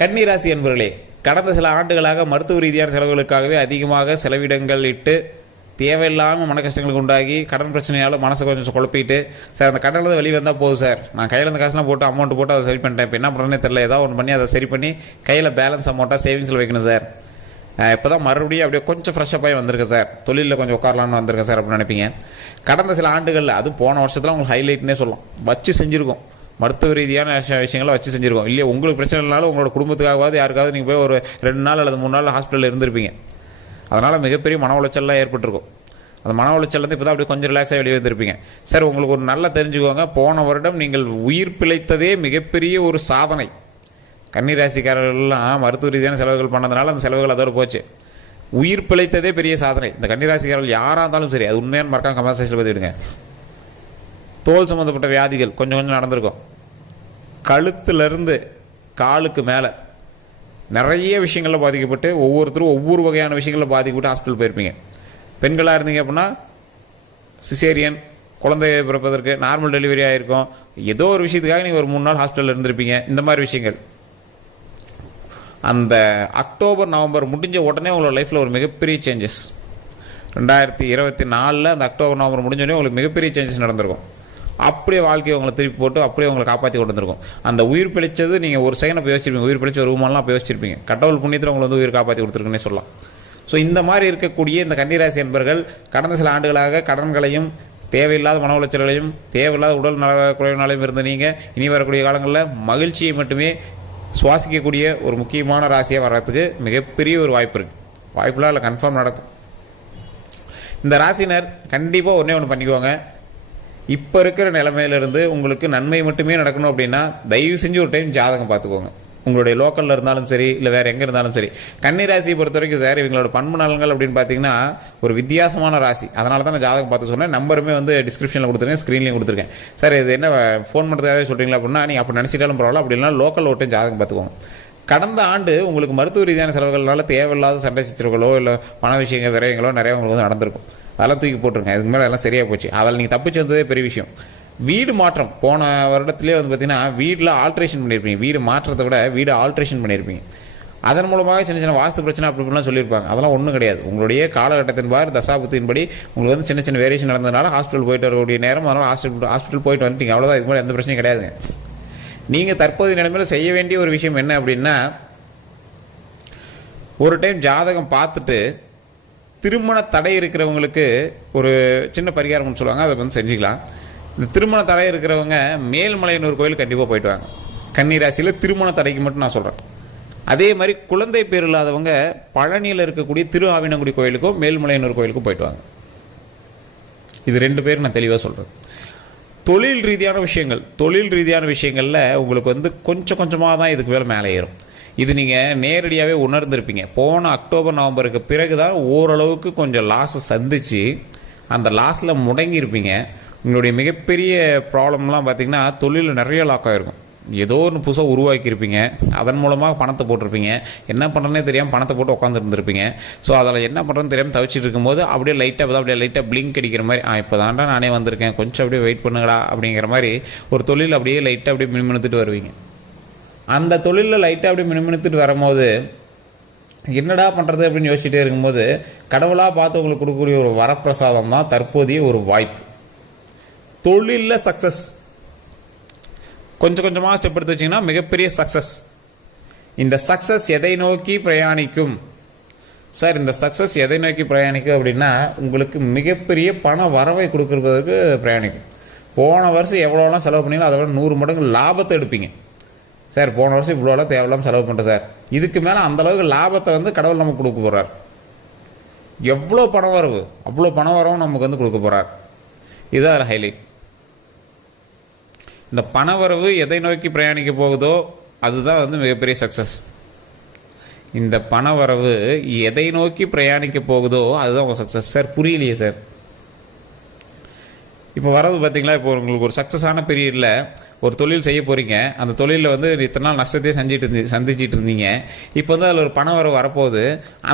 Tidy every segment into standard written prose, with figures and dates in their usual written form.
கன்னிராசி என்பவர்களே, கடந்த சில ஆண்டுகளாக மருத்துவ ரீதியான செலவுகளுக்காகவே அதிகமாக செலவிடங்கள் இட்டு தேவையில்லாமல் மன கஷ்டங்களுக்கு உண்டாகி கடன் பிரச்சனையால் மனசை கொஞ்சம் குழப்பிட்டு, சார் அந்த கடனில் வெளியே வந்தால் போதும் சார், நான் கையில் இந்த காசுலாம் போட்டு அமௌண்ட் போட்டு அதை சரி பண்ணிட்டேன், இப்போ என்ன பண்ணுறேன்னே தெரில, ஏதாவது ஒன்று பண்ணி அதை சரி பண்ணி கையில் பேலன்ஸ் அமௌண்ட்டாக சேவிங்ஸில் வைக்கணும் சார், இப்போ தான் மறுபடியும் அப்படியே கொஞ்சம் ஃப்ரெஷ்ஷப் ஆகி வந்திருக்கேன் சார், தொழிலில் கொஞ்சம் உட்காரலான்னு வந்திருக்கேன் சார் அப்படின்னு நினைப்பீங்க. கடந்த சில ஆண்டுகளில் அது போன வருஷத்தில் உங்களுக்கு ஹைலைட்னே சொல்லலாம், வச்சு செஞ்சுருக்கோம். மருத்துவ ரீதியான விஷயங்களை வச்சு செஞ்சுருக்கோம். இல்லையா, உங்களுக்கு பிரச்சனை இல்லைனாலும் உங்களோட குடும்பத்துக்காகவாது யாருக்காவது நீங்கள் போய் ஒரு 2 நாள் அல்லது 3 நாள் ஹாஸ்பிட்டலில் இருந்திருப்பீங்க. அதனால் மிகப்பெரிய மன உளைச்சல்லாம் ஏற்பட்டிருக்கும். அந்த மன உளைச்சல்லேருந்து இப்போ தான் அப்படி கொஞ்சம் ரிலாக்ஸாக வெளியே வந்திருப்பீங்க. சார், உங்களுக்கு ஒரு நல்லா தெரிஞ்சுக்கோங்க, போன வருடம் நீங்கள் உயிர் பிழைத்ததே மிகப்பெரிய ஒரு சாதனை. கன்னிராசிக்காரர்கள்லாம் மருத்துவ ரீதியான செலவுகள் பண்ணதுனால அந்த செலவுகள் அதோடு போச்சு. உயிர் பிழைத்ததே பெரிய சாதனை. இந்த கன்னிராசிக்காரர்கள் யாராக இருந்தாலும் சரி, அது உண்மையான மறக்காம கமெண்ட் செக்ஷனில் பார்த்துக்கிடுங்க. தோல் சம்மந்தப்பட்ட வியாதிகள் கொஞ்சம் கொஞ்சம் நடந்திருக்கும். கழுத்துலேருந்து காலுக்கு மேலே நிறைய விஷயங்களில் பாதிக்கப்பட்டு ஒவ்வொருத்தரும் ஒவ்வொரு வகையான விஷயங்களில் பாதிக்கப்பட்டு ஹாஸ்பிட்டல் போயிருப்பீங்க. பெண்களாக இருந்தீங்க அப்படின்னா சிசேரியன், குழந்தை பிறப்பதற்கு நார்மல் டெலிவரி ஆகிருக்கும், ஏதோ ஒரு விஷயத்துக்காக நீங்கள் ஒரு 3 நாள் ஹாஸ்பிட்டலில் இருந்திருப்பீங்க. இந்த மாதிரி விஷயங்கள் அந்த அக்டோபர் நவம்பர் முடிஞ்ச உடனே உங்களோட லைஃப்பில் ஒரு மிகப்பெரிய சேஞ்சஸ். 2024 அந்த அக்டோபர் நவம்பர் முடிஞ்சோடனே உங்களுக்கு மிகப்பெரிய சேஞ்சஸ் நடந்திருக்கும். அப்படியே வாழ்க்கையை உங்களை திருப்பி போட்டு அப்படியே உங்களை காப்பாற்றி கொண்டு வந்திருக்கும். அந்த உயிர் பிழைச்சது நீங்கள் ஒரு செகண்ட் அப்போ யோசிச்சிருப்பீங்க, உயிர் பிழைச்ச ஒரு ரூமெல்லாம் அப்போ யோசிச்சிருப்பீங்க. கடவுள் புண்ணியத்தில் உங்களை வந்து உயிர் காப்பாற்றி கொடுத்துருக்குன்னே சொல்லலாம். ஸோ இந்த மாதிரி இருக்கக்கூடிய இந்த கன்னிராசி என்பர்கள் கடந்த சில ஆண்டுகளாக கடன்களையும் தேவையில்லாத மன உளைச்சல்களையும் தேவையில்லாத உடல் நல குறைவினாலையும் இருந்த நீங்கள் இனி வரக்கூடிய காலங்களில் மகிழ்ச்சியை மட்டுமே சுவாசிக்கக்கூடிய ஒரு முக்கியமான ராசியாக வர்றதுக்கு மிகப்பெரிய ஒரு வாய்ப்பு இருக்குது. வாய்ப்புலாம் இல்லை, கன்ஃபார்ம் நடக்கும். இந்த ராசினர் கண்டிப்பாக ஒன்று பண்ணிக்குவாங்க. இப்போ இருக்கிற நிலைமையிலிருந்து உங்களுக்கு நன்மை மட்டுமே நடக்கணும் அப்படின்னா தயவு செஞ்சு ஒரு டைம் ஜாதகம் பார்த்துக்கோங்க. உங்களுடைய லோக்கலில் இருந்தாலும் சரி, இல்லை வேறு எங்கே இருந்தாலும் சரி. கன்னிராசியை பொறுத்த வரைக்கும் சார், இவங்களோட பண்பு நலன்கள் அப்படின்னு பார்த்தீங்கன்னா ஒரு வித்தியாசமான ராசி. அதனால தான் நான் ஜாதகம் பார்த்து சொன்னேன். நம்பருமே வந்து டிஸ்கிரிப்ஷனில் கொடுத்துருக்கேன், ஸ்க்ரீன்லேயும் கொடுத்துருக்கேன். சார், இது என்ன ஃபோன் பண்ணுறதுக்காகவே சொல்கிறீங்களா அப்படின்னா, நீங்கள் அப்படி நினச்சிட்டாலும் பரவாயில்ல, அப்படி இல்லைனா லோக்கல் ஒரு டைம் ஜாதகம் பார்த்துக்கோங்க. கடந்த ஆண்டு உங்களுக்கு மருத்துவ ரீதியான செலவுகளால் தேவையில்லாத சண்டை சச்சரவுகளோ இல்லை பண விஷயங்கள் விரயங்களோ நிறையா உங்களுக்கு வந்து நடந்திருக்கும். அதெல்லாம் தூக்கி போட்டுருங்க. இதுக்கு மேலே எல்லாம் சரியாக போச்சு. அதில் நீங்கள் தப்பிச்சு வந்ததே பெரிய விஷயம். வீடு மாற்றம் போன வருடத்துலேயே வந்து பார்த்திங்கன்னா வீட்டில் ஆல்ட்ரேஷன் பண்ணியிருப்பீங்க. வீடு மாற்றத்தை விட வீடு ஆல்ட்ரேஷன் பண்ணியிருப்பீங்க. அதன் மூலமாக சின்ன சின்ன வாஸ்து பிரச்சனை அப்படி இப்படிலாம் சொல்லியிருப்பாங்க. அதெல்லாம் ஒன்றும் கிடையாது. உங்களுடைய காலகட்டத்தின் தசாபத்தின்படி உங்களுக்கு வந்து சின்ன சின்ன வேரியேஷன் நடந்ததுனால ஹாஸ்பிட்டல் போயிட்டு வரக்கூடிய நேரம், அதனால் ஹாஸ்பிட்டல் போயிட்டு வந்துட்டீங்க. அவ்வளோதான். இது மாதிரி எந்த பிரச்சனையும் கிடையாதுங்க. நீங்கள் தற்போதைய நிலைமையில் செய்ய வேண்டிய ஒரு விஷயம் என்ன அப்படின்னா, ஒரு டைம் ஜாதகம் பார்த்துட்டு திருமண தடை இருக்கிறவங்களுக்கு ஒரு சின்ன பரிகாரம்னு சொல்லுவாங்க, அதை வந்து செஞ்சுக்கலாம். இந்த திருமண தடை இருக்கிறவங்க மேல்மலையனூர் கோயில் கண்டிப்பாக போயிட்டு வாங்க. கன்னிராசியில் திருமண தடைக்கு மட்டும் நான் சொல்கிறேன். அதே மாதிரி குழந்தை பேர் இல்லாதவங்க பழனியில் இருக்கக்கூடிய திரு ஆவினங்குடி கோயிலுக்கும் மேல்மலையனூர் கோயிலுக்கும் போயிட்டு வாங்க. இது 2 பேர் நான் தெளிவாக சொல்கிறேன். தொழில் ரீதியான விஷயங்களில் உங்களுக்கு வந்து கொஞ்சம் கொஞ்சமாக தான் இதுக்கு மேலே ஏறும். இது நீங்கள் நேரடியாகவே உணர்ந்திருப்பீங்க. போன அக்டோபர் நவம்பருக்கு பிறகு தான் ஓரளவுக்கு கொஞ்சம் லாஸை சந்தித்து அந்த லாஸில் முடங்கியிருப்பீங்க. உங்களுடைய மிகப்பெரிய ப்ராப்ளம்லாம் பார்த்திங்கன்னா தொழிலில் நிறைய லாக் ஆகிருக்கும். ஏதோ ஒன்று புதுசாக உருவாக்கியிருப்பீங்க, அதன் மூலமாக பணத்தை போட்டிருப்பீங்க. என்ன பண்ணுறதுனே தெரியாமல் பணத்தை போட்டு உட்காந்துருந்துருப்பீங்க. ஸோ அதில் என்ன பண்ணுறதுன்னு தெரியாமல் தவிச்சிட்டு இருக்கும்போது அப்படியே லைட்டாக பிளிங்க் அடிக்கிற மாதிரி, இப்போ தாண்டா நானே வந்திருக்கேன், கொஞ்சம் அப்படியே வெயிட் பண்ணுங்கடா அப்படிங்கிற மாதிரி ஒரு தொழில் அப்படியே லைட்டாக அப்படியே மினுமினுத்துட்டு வருவீங்க. அந்த தொழிலில் லைட்டாக அப்படியே மினுமினுத்துட்டு வரும்போது என்னடா பண்ணுறது அப்படின்னு யோசிச்சுட்டே இருக்கும்போது கடவுளாக பார்த்து உங்களுக்கு கொடுக்கக்கூடிய ஒரு வரப்பிரசாதம் தான் தற்போதைய ஒரு வாய்ப்பு. தொழிலில் சக்ஸஸ் கொஞ்சம் கொஞ்சமாக ஸ்டெப் எடுத்து வச்சிங்கன்னா மிகப்பெரிய சக்ஸஸ். இந்த சக்ஸஸ் எதை நோக்கி பிரயாணிக்கும் சார்? இந்த சக்ஸஸ் எதை நோக்கி பிரயாணிக்கும் அப்படின்னா உங்களுக்கு மிகப்பெரிய பண வரவை கொடுக்கறதுக்கு பிரயாணிக்கும். போன வருஷம் எவ்வளோலாம் செலவு பண்ணீங்களோ அதை விட 100 மடங்கு லாபத்தை எடுப்பீங்க. சார், போன வருஷம் இவ்வளோலாம் தேவையில்லாமல் செலவு பண்ணுறேன் சார், இதுக்கு மேலே அந்தளவுக்கு லாபத்தை வந்து கடவுள் நமக்கு கொடுக்க போகிறார். எவ்வளோ பணம் வரவு, அவ்வளோ பணம் வரவும் நமக்கு வந்து கொடுக்க போகிறார். இதுதான் ஹைலைட். இந்த பணவரவு எதை நோக்கி பிரயாணிக்க போகுதோ அதுதான் வந்து மிகப்பெரிய சக்ஸஸ். இந்த பணவரவு எதை நோக்கி பிரயாணிக்க போகுதோ அதுதான் உங்கள் சக்ஸஸ். சார், புரியலையே சார். இப்போ வரது பார்த்தீங்களா, இப்போ உங்களுக்கு ஒரு சக்ஸஸான பீரியடில் ஒரு தொழில் செய்ய போகிறீங்க. அந்த தொழிலில் வந்து இத்தனை நாள் நஷ்டத்தையே சந்திச்சிட்டு இருந்தீங்க. இப்போ வந்து அதில் ஒரு பணம் வரப்போகுது.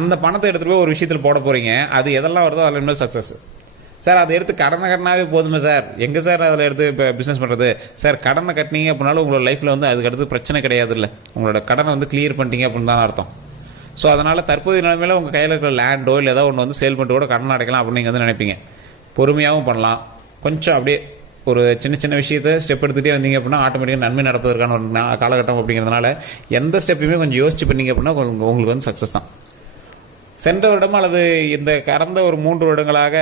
அந்த பணத்தை எடுத்துகிட்டு போய் ஒரு விஷயத்தில் போட போகிறீங்க. அது எதெல்லாம் வருதோ அதில் இன்னும் சக்ஸஸ். சார் அதை எடுத்து கடனாகவே போதுமே சார், எங்கே சார் அதில் எடுத்து இப்போ பிஸ்னஸ் பண்ணுறது? சார் கடனை கட்டினீங்க அப்படின்னாலும் உங்களோட லைஃப்பில் வந்து அதுக்கு அடுத்து பிரச்சனை கிடையாது இல்லை, உங்களோட கடனை வந்து கிளியர் பண்ணிட்டீங்க அப்படின்னு தான் அர்த்தம். ஸோ அதனால் தற்போதைய நிலைமையில் உங்கள் கையில் இருக்கிற லேண்டோ இல்லை ஏதோ ஒன்று வந்து சேல் பண்ணிட்டு கூட கடன் அடைக்கலாம் அப்படின்னு நீங்கள் வந்து நினைப்பீங்க. பொறுமையாகவும் பண்ணலாம். கொஞ்சம் அப்படியே ஒரு சின்ன சின்ன விஷயத்தை ஸ்டெப் எடுத்துகிட்டே வந்தீங்க அப்படின்னா ஆட்டோமேட்டிக்காக நன்மை நடப்பதற்கான ஒரு காலகட்டம் அப்படிங்கிறதுனால எந்த ஸ்டெப்பையுமே கொஞ்சம் யோசிச்சு பண்ணீங்க அப்படின்னா உங்களுக்கு வந்து சக்ஸஸ் தான். சென்ற வருடம் அல்லது இந்த கடந்த ஒரு 3 வருடங்களாக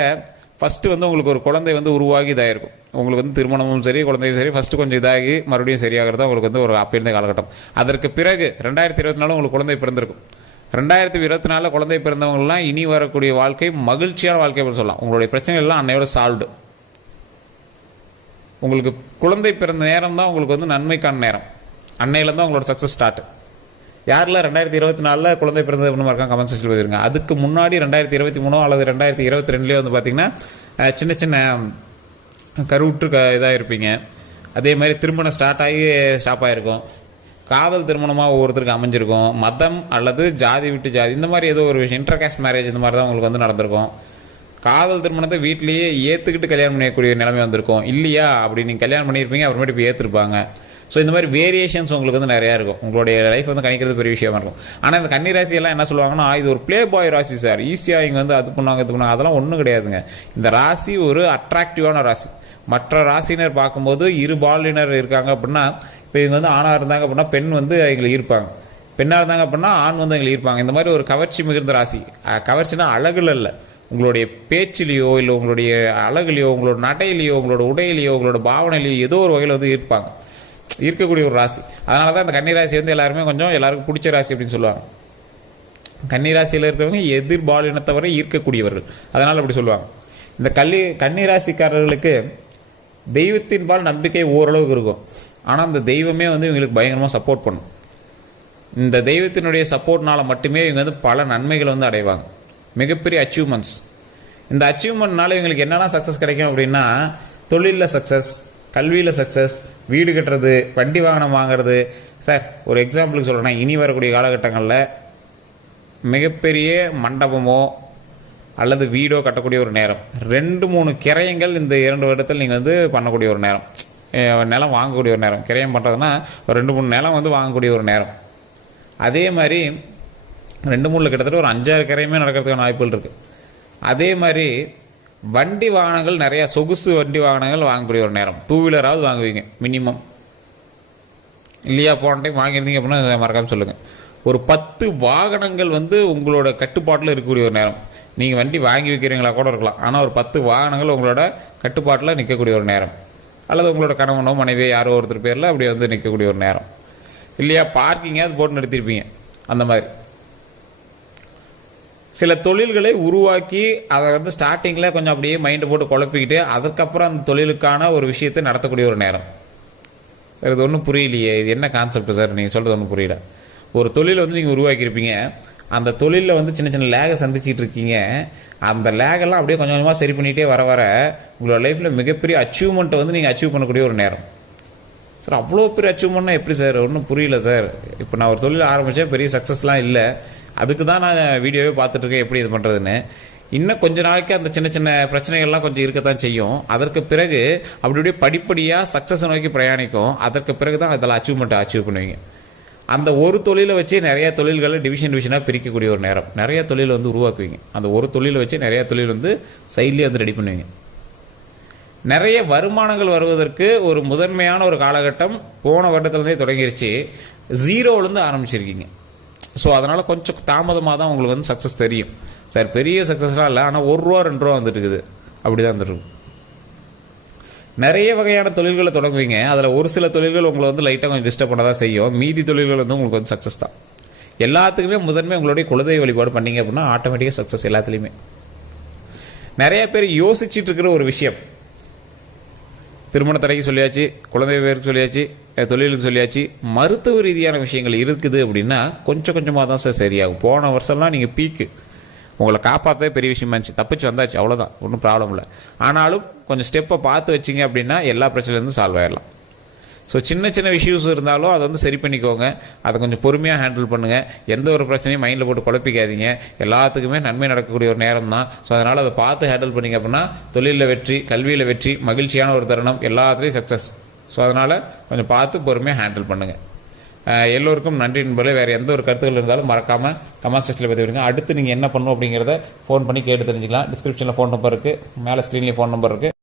ஃபஸ்ட்டு வந்து உங்களுக்கு ஒரு குழந்தை வந்து உருவாகி இதாகிருக்கும். உங்களுக்கு வந்து திருமணமும் சரி குழந்தையும் சரி ஃபஸ்ட்டு கொஞ்சம் இதாகி மறுபடியும் சரியாகிறது உங்களுக்கு வந்து ஒரு அப்போ இருந்த காலகட்டம். அதற்கு பிறகு 2024 உங்களுக்கு குழந்தை பிறந்திருக்கும். 2024 குழந்தை பிறந்தவங்களாம் இனி வரக்கூடிய வாழ்க்கை மகிழ்ச்சியான வாழ்க்கை அப்படின்னு சொல்லலாம். உங்களுடைய பிரச்சனை எல்லாம் அன்னையோட சால்வ்டு. உங்களுக்கு குழந்தை பிறந்த நேரம் தான் உங்களுக்கு வந்து நன்மைக்கான நேரம். அன்னையிலேருந்து தான் உங்களோட சக்ஸஸ் ஸ்டார்ட். யாரெல்லாம் 2024 குழந்தை பிறந்தது அப்படின்னு இருக்காங்க கமெண்ட் செக்ஷனில் போயிருங்க. அதுக்கு முன்னாடி 2023 அல்லது 2022 வந்து பார்த்தீங்கன்னா சின்ன சின்ன கருவுற்று இதாக இருப்பீங்க. அதே மாதிரி திருமணம் ஸ்டார்ட் ஆகி ஸ்டாப் ஆகிருக்கும். காதல் திருமணமாக ஒவ்வொருத்தருக்கு அமைஞ்சிருக்கும். மதம் அல்லது ஜாதி விட்டு ஜாதி இந்த மாதிரி ஏதோ ஒரு விஷயம் இன்டர்காஸ்ட் மேரேஜ் இந்த மாதிரி தான் உங்களுக்கு வந்து நடந்திருக்கும். காதல் திருமணத்தை வீட்லேயே ஏற்றுக்கிட்டு கல்யாணம் பண்ணக்கூடிய நிலைமை வந்திருக்கும். இல்லையா அப்படி நீங்கள் கல்யாணம் பண்ணியிருப்பீங்க, அப்புறமேட்டு இப்போ ஏற்றுருப்பாங்க. ஸோ இந்த மாதிரி வேரியேஷன்ஸ் உங்களுக்கு வந்து நிறையா இருக்கும். உங்களுடைய லைஃப் வந்து கணிக்கிறது பெரிய விஷயமா இருக்கும். ஆனால் இந்த கன்னி ராசியெல்லாம் என்ன சொல்லுவாங்கன்னா, இது ஒரு ப்ளே பாய் ராசி சார், ஈஸியாக இங்கே வந்து அது பண்ணுவாங்க இது பண்ணுவாங்க. அதெல்லாம் ஒன்றும் கிடையாதுங்க. இந்த ராசி ஒரு அட்ராக்டிவான ராசி. மற்ற ராசினர் பார்க்கும்போது பாலினர் இருக்காங்க அப்படின்னா, இப்போ இவங்க வந்து ஆணாக இருந்தாங்க அப்படின்னா பெண் வந்து எங்களை ஈர்ப்பாங்க, பெண்ணாக இருந்தாங்க அப்படின்னா ஆண் வந்து எங்களை ஈர்ப்பாங்க. இந்த மாதிரி ஒரு கவர்ச்சி மிகுந்த ராசி. கவர்ச்சினா அழகுல இல்லை, உங்களுடைய பேச்சிலேயோ இல்லை உங்களுடைய அழகுலையோ உங்களோட நடையிலையோ உங்களோட உடையிலையோ உங்களோட பாவனையிலையோ ஏதோ ஒரு வகையில் வந்து ஈர்ப்பாங்க, இருக்கக்கூடிய ஒரு ராசி. அதனால தான் இந்த கன்னிராசி வந்து எல்லாருமே கொஞ்சம் எல்லாருக்கும் பிடிச்ச ராசி அப்படின்னு சொல்லுவாங்க. கன்னிராசியில் இருக்கிறவங்க எதிர்பாலினத்தை வரை ஈர்க்கக்கூடியவர்கள், அதனால் அப்படி சொல்லுவாங்க. இந்த கன்னிராசிக்காரர்களுக்கு தெய்வத்தின்பால் நம்பிக்கை ஓரளவுக்கு இருக்கும். ஆனால் அந்த தெய்வமே வந்து இவங்களுக்கு பயங்கரமாக சப்போர்ட் பண்ணும். இந்த தெய்வத்தினுடைய சப்போர்ட்னால மட்டுமே இவங்க வந்து பல நன்மைகளை வந்து அடைவாங்க, மிகப்பெரிய அச்சீவ்மெண்ட்ஸ். இந்த அச்சீவ்மெண்ட்னால இவங்களுக்கு என்னெல்லாம் சக்ஸஸ் கிடைக்கும் அப்படின்னா, தொழிலில் சக்ஸஸ், கல்வியில் சக்ஸஸ், வீடு கட்டுறது, வண்டி வாகனம் வாங்கிறது. சார் ஒரு எக்ஸாம்பிளுக்கு சொல்கிறேன்னா, இனி வரக்கூடிய காலகட்டங்களில் மிகப்பெரிய மண்டபமோ அல்லது வீடோ கட்டக்கூடிய ஒரு நேரம். 2-3 கிரயங்கள் இந்த 2 வருடத்தில் நீங்கள் வந்து பண்ணக்கூடிய ஒரு நேரம். நிலம் வாங்கக்கூடிய ஒரு நேரம். கிரயம் பண்ணுறதுனா ஒரு 2-3 நிலம் வந்து வாங்கக்கூடிய ஒரு நேரம். அதே மாதிரி 2-3 கிட்டத்தட்ட ஒரு 5-6 கிரயமே நடக்கிறதுக்கான வாய்ப்புகள் இருக்குது. அதே மாதிரி வண்டி வாகனங்கள் நிறையா சொகுசு வண்டி வாகனங்கள் வாங்கக்கூடிய ஒரு நேரம். 2 வீலராவது வாங்குவீங்க மினிமம், இல்லையா? போன டைம் வாங்கியிருந்தீங்க அப்படின்னா மறக்காமல் சொல்லுங்கள். ஒரு 10 வாகனங்கள் வந்து உங்களோட கட்டுப்பாட்டில் இருக்கக்கூடிய ஒரு நேரம். நீங்கள் வண்டி வாங்கி வைக்கிறீங்களா கூட இருக்கலாம், ஆனால் ஒரு 10 வாகனங்கள் உங்களோட கட்டுப்பாட்டில் நிற்கக்கூடிய ஒரு நேரம். அல்லது உங்களோட கணவனோ மனைவியோ யாரோ ஒருத்தர் பேரில் அப்படி வந்து நிற்கக்கூடிய ஒரு நேரம், இல்லையா? பார்க்கிங்காவது போட்டு நிறுத்திருப்பீங்க. அந்த மாதிரி சில தொழில்களை உருவாக்கி அதை வந்து ஸ்டார்டிங்கில் கொஞ்சம் அப்படியே மைண்டை போட்டு குழப்பிக்கிட்டு அதுக்கப்புறம் அந்த தொழிலுக்கான ஒரு விஷயத்தை நடத்தக்கூடிய ஒரு நேரம். சார் இது ஒன்றும் புரியலையே, இது என்ன கான்செப்ட் சார் நீங்கள் சொல்கிறது ஒன்றும் புரியல. ஒரு தொழிலை வந்து நீங்கள் உருவாக்கியிருப்பீங்க, அந்த தொழிலில் வந்து சின்ன சின்ன லேகை சந்திச்சிட்டு இருக்கீங்க. அந்த லேகெல்லாம் அப்படியே கொஞ்சம் கொஞ்சமாக சரி பண்ணிகிட்டே வர வர உங்களோட லைஃப்பில் மிகப்பெரிய அச்சீவ்மெண்ட்டை வந்து நீங்கள் அச்சீவ் பண்ணக்கூடிய ஒரு நேரம். சார் அவ்வளோ பெரிய அச்சீவ்மெண்ட்னா எப்படி சார்? ஒன்றும் புரியல சார். இப்போ நான் ஒரு தொழில் ஆரம்பித்தேன், பெரிய சக்ஸஸ்லாம் இல்லை, அதுக்கு தான் நான் வீடியோவே பார்த்துட்ருக்கேன் எப்படி இது பண்ணுறதுன்னு. இன்னும் கொஞ்ச நாளைக்கு அந்த சின்ன சின்ன பிரச்சனைகள்லாம் கொஞ்சம் இருக்கத்தான் செய்யும். அதற்கு பிறகு அப்படி அப்படியே படிப்படியாக சக்ஸஸை நோக்கி பிரயாணிக்கும். அதற்கு பிறகு தான் அதில் அச்சீவ்மெண்ட்டை அச்சீவ் பண்ணுவீங்க. அந்த ஒரு தொழிலை வச்சு நிறையா தொழில்களை டிவிஷனாக பிரிக்கக்கூடிய ஒரு நேரம். நிறைய தொழில் வந்து உருவாக்குவீங்க. அந்த ஒரு தொழிலை வச்சு நிறையா தொழில் வந்து சைட்லேயே வந்து ரெடி பண்ணுவீங்க. நிறைய வருமானங்கள் வருவதற்கு ஒரு முதன்மையான ஒரு காலகட்டம் போன வருடத்துலேருந்தே தொடங்கிருச்சு. 0லேருந்து ஆரம்பிச்சிருக்கீங்க. ஸோ அதனால் கொஞ்சம் தாமதமாக தான் உங்களுக்கு வந்து சக்ஸஸ் தெரியும். சார் பெரிய சக்ஸஸ்லாம் இல்லை, ஆனால் 1 ரூபா 2 ரூபா வந்துட்டு இருக்குது, அப்படி தான் வந்துட்டுருக்கும். நிறைய வகையான தொழில்களை தொடங்குவீங்க. அதில் ஒரு சில தொழில்கள் உங்களை வந்து லைட்டாக கொஞ்சம் டிஸ்டர்ப் பண்ண தான் செய்யும். மீதி தொழில்கள் வந்து உங்களுக்கு வந்து சக்ஸஸ் தான். எல்லாத்துக்குமே முதன்மை உங்களுடைய குலதெய்வ வழிபாடு பண்ணிங்க அப்படின்னா ஆட்டோமேட்டிக்காக சக்ஸஸ் எல்லாத்துலேயுமே. நிறைய பேர் யோசிச்சுட்டு இருக்கிற ஒரு விஷயம், திருமண தடைக்கு சொல்லியாச்சு, குழந்தை பேருக்கு சொல்லியாச்சு, தொழிலுக்கு சொல்லியாச்சு, மருத்துவ ரீதியான விஷயங்கள் இருக்குது அப்படின்னா கொஞ்சம் கொஞ்சமாக தான் சார் சரியாகும். போன வருஷம்லாம் நீங்கள் பீக்கு, உங்களை காப்பாற்றவே பெரிய விஷயமா இருந்துச்சு, தப்பிச்சு வந்தாச்சு, அவ்வளோதான், ஒன்றும் ப்ராப்ளம் இல்லை. ஆனாலும் கொஞ்சம் ஸ்டெப்பை பார்த்து வச்சிங்க அப்படின்னா எல்லா பிரச்சனையிலேருந்து சால்வ் ஆகிடலாம். ஸோ சின்ன சின்ன இஷ்யூஸ் இருந்தாலும் அதை வந்து சரி பண்ணிக்கோங்க. அதை கொஞ்சம் பொறுமையாக ஹேண்டில் பண்ணுங்கள். எந்த ஒரு பிரச்சனையும் மைண்டில் போட்டு குழப்பிக்காதீங்க. எல்லாத்துக்குமே நன்மை நடக்கக்கூடிய ஒரு நேரம் தான். ஸோ அதனால் அதை பார்த்து ஹேண்டில் பண்ணிங்க அப்படின்னா தொழிலில் வெற்றி, கல்வியில் வெற்றி, மகிழ்ச்சியான ஒரு தருணம், எல்லாத்துலேயும் சக்ஸஸ். ஸோ அதனால் கொஞ்சம் பார்த்து பொறுமையாக ஹேண்டில் பண்ணுங்கள். எல்லோருக்கும் நன்றி நண்பர்களே. வேறு எந்த ஒரு கருத்துக்கள் இருந்தாலும் மறக்காமல் கமெண்ட் செக்ஷனில் பற்றி விடுங்க. அடுத்து நீங்கள் என்ன பண்ணணும் அப்படிங்கிறத ஃபோன் பண்ணி கேட்டு தெரிஞ்சுக்கலாம். டிஸ்கிரிப்ஷனில் ஃபோன் நம்பர் இருக்குது, மேலே ஸ்க்ரீன்லேயும் ஃபோன் நம்பர் இருக்குது.